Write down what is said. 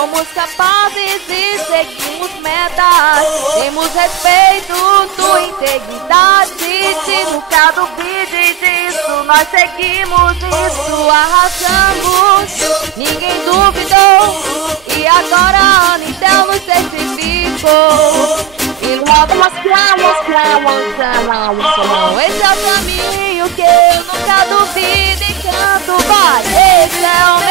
Somos capazes e seguimos metas. Temos respeito, tua integridade. Se nunca duvide disso, nós seguimos isso, arrasamos. Ninguém duvidou e agora a Anitel nos certificou. E logo mostramos. Esse é o caminho que eu nunca duvido e canto. Vai, esse é o